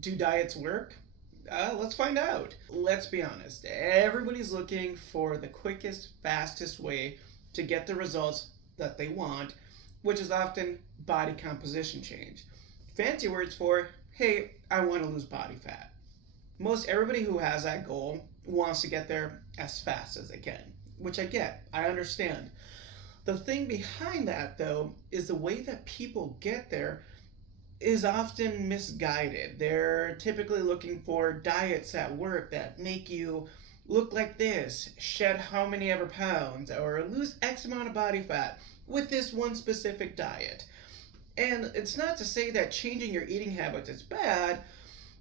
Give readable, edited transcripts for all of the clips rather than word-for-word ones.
Do diets work? Let's find out. Let's be honest. Everybody's looking for the quickest, fastest way to get the results that they want, which is often body composition change. Fancy words for, hey, I want to lose body fat. Most everybody who has that goal wants to get there as fast as they can, which I get, I understand. The thing behind that, though, is the way that people get there is often misguided. They're typically looking for diets that work, that make you look like this, shed how many ever pounds, or lose X amount of body fat with this one specific diet. And it's not to say that changing your eating habits is bad,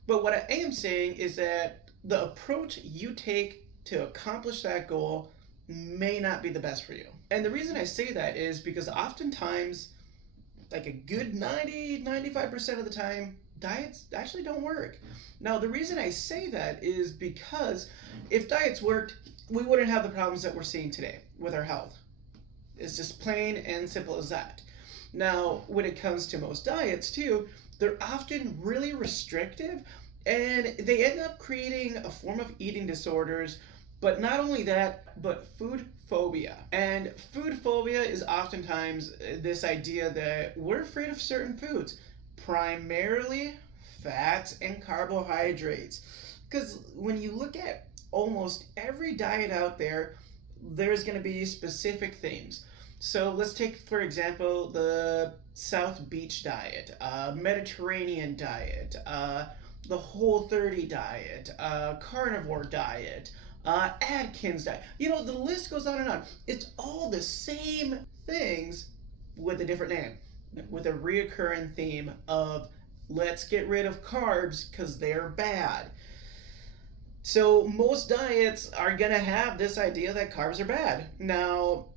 but what I am saying is that the approach you take to accomplish that goal may not be the best for you. And the reason I say that is because oftentimes, like a good 90-95% of the time, diets actually don't work. Now, the reason I say that is because if diets worked, we wouldn't have the problems that we're seeing today with our health. It's just plain and simple as that. Now, when it comes to most diets too, they're often really restrictive and they end up creating a form of eating disorders. But not only that, but food phobia. And food phobia is oftentimes this idea that we're afraid of certain foods, primarily fats and carbohydrates. Because when you look at almost every diet out there, there's going to be specific themes. So let's take, for example, the South Beach diet, Mediterranean diet, the Whole30 diet, carnivore diet, Atkins diet. You know, the list goes on and on. It's all the same things with a different name, with a reoccurring theme of let's get rid of carbs because they're bad. So most diets are going to have this idea that carbs are bad. Now,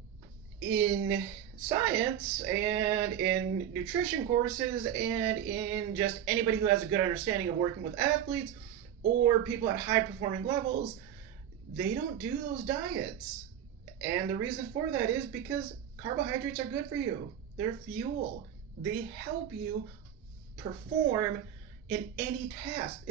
in science and in nutrition courses and in just anybody who has a good understanding of working with athletes or people at high performing levels, they don't do those diets. And the reason for that is because carbohydrates are good for you. They're fuel. They help you perform in any task.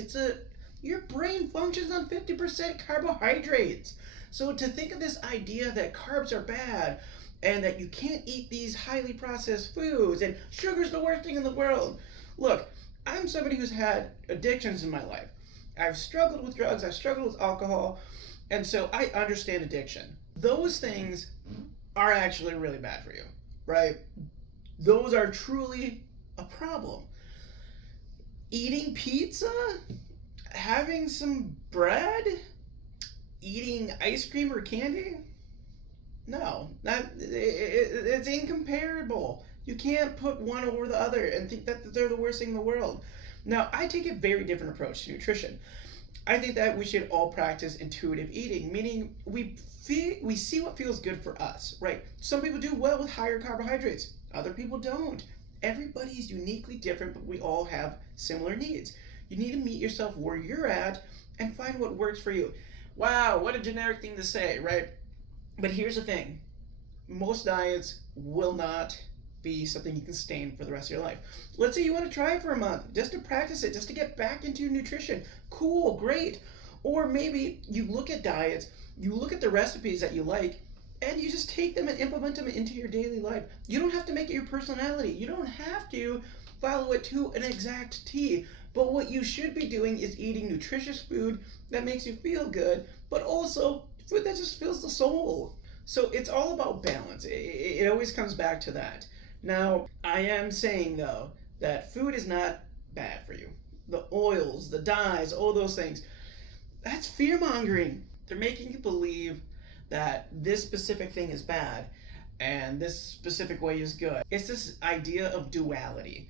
Your brain functions on 50% carbohydrates. So to think of this idea that carbs are bad and that you can't eat these highly processed foods and sugar's the worst thing in the world. Look, I'm somebody who's had addictions in my life. I've struggled with drugs, I've struggled with alcohol, and so I understand addiction. Those things are actually really bad for you, right? Those are truly a problem. Eating pizza, having some bread, eating ice cream or candy, no, it's incomparable. You can't put one over the other and think that they're the worst thing in the world. Now, I take a very different approach to nutrition. I think that we should all practice intuitive eating, meaning we see what feels good for us, right? Some people do well with higher carbohydrates, other people don't. Everybody's uniquely different, but we all have similar needs. You need to meet yourself where you're at and find what works for you. Wow, what a generic thing to say, right? But here's the thing. Most diets will not be something you can sustain for the rest of your life. Let's say you want to try it for a month, just to practice it, just to get back into nutrition. Cool, great. Or maybe you look at diets, you look at the recipes that you like, and you just take them and implement them into your daily life. You don't have to make it your personality. You don't have to follow it to an exact T. But what you should be doing is eating nutritious food that makes you feel good, but also food that just fills the soul. So it's all about balance. It always comes back to that. Now, I am saying though that food is not bad for you. The oils, the dyes, all those things, that's fear mongering. They're making you believe that this specific thing is bad and this specific way is good. It's this idea of duality,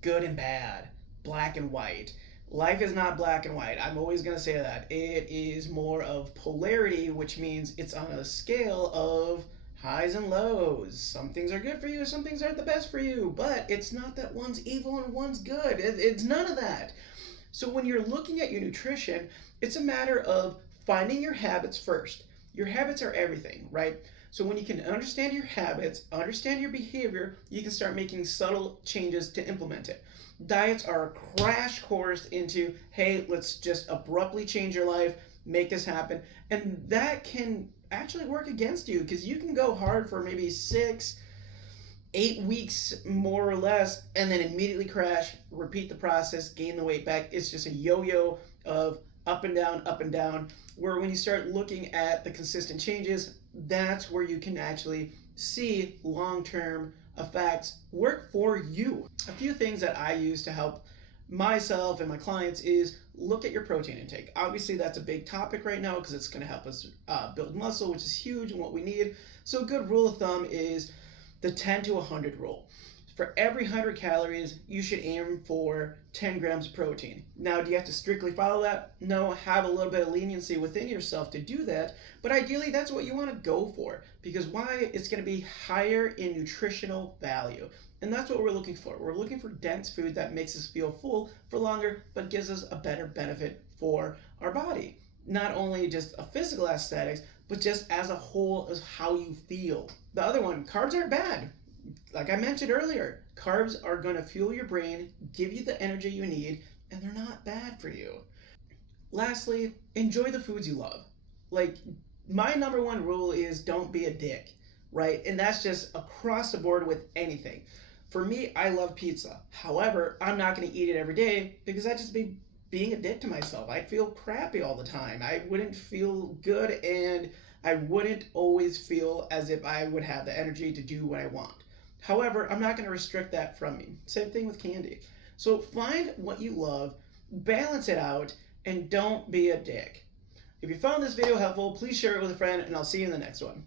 good and bad, black and white. Life is not black and white. I'm always going to say that. It is more of polarity, which means it's on a scale of highs and lows. Some things are good for you, some things aren't the best for you, but it's not that one's evil and one's good. It's none of that. So when you're looking at your nutrition, it's a matter of finding your habits first. Your habits are everything, right? So when you can understand your habits, understand your behavior, you can start making subtle changes to implement it. Diets are a crash course into, hey, let's just abruptly change your life, make this happen. And that can actually work against you because you can go hard for maybe 6, 8 weeks more or less and then immediately crash, repeat the process, gain the weight back. It's just a yo-yo of up and down, where when you start looking at the consistent changes, that's where you can actually see long-term effects work for you. A few things that I use to help myself and my clients is look at your protein intake. Obviously, that's a big topic right now because it's going to help us build muscle, which is huge and what we need. So a good rule of thumb is the 10 to 100 rule. For every 100 calories, you should aim for 10 grams of protein. Now, do you have to strictly follow that? No, have a little bit of leniency within yourself to do that, but ideally that's what you want to go for, because why? It's going to be higher in nutritional value. And that's what we're looking for. We're looking for dense food that makes us feel full for longer, but gives us a better benefit for our body. Not only just a physical aesthetics, but just as a whole as how you feel. The other one, carbs aren't bad. Like I mentioned earlier, carbs are going to fuel your brain, give you the energy you need, and they're not bad for you. Lastly, enjoy the foods you love. Like, my number one rule is don't be a dick, right? And that's just across the board with anything. For me, I love pizza. However, I'm not going to eat it every day because that'd just be being a dick to myself. I'd feel crappy all the time. I wouldn't feel good, and I wouldn't always feel as if I would have the energy to do what I want. However, I'm not going to restrict that from me. Same thing with candy. So find what you love, balance it out, and don't be a dick. If you found this video helpful, please share it with a friend, and I'll see you in the next one.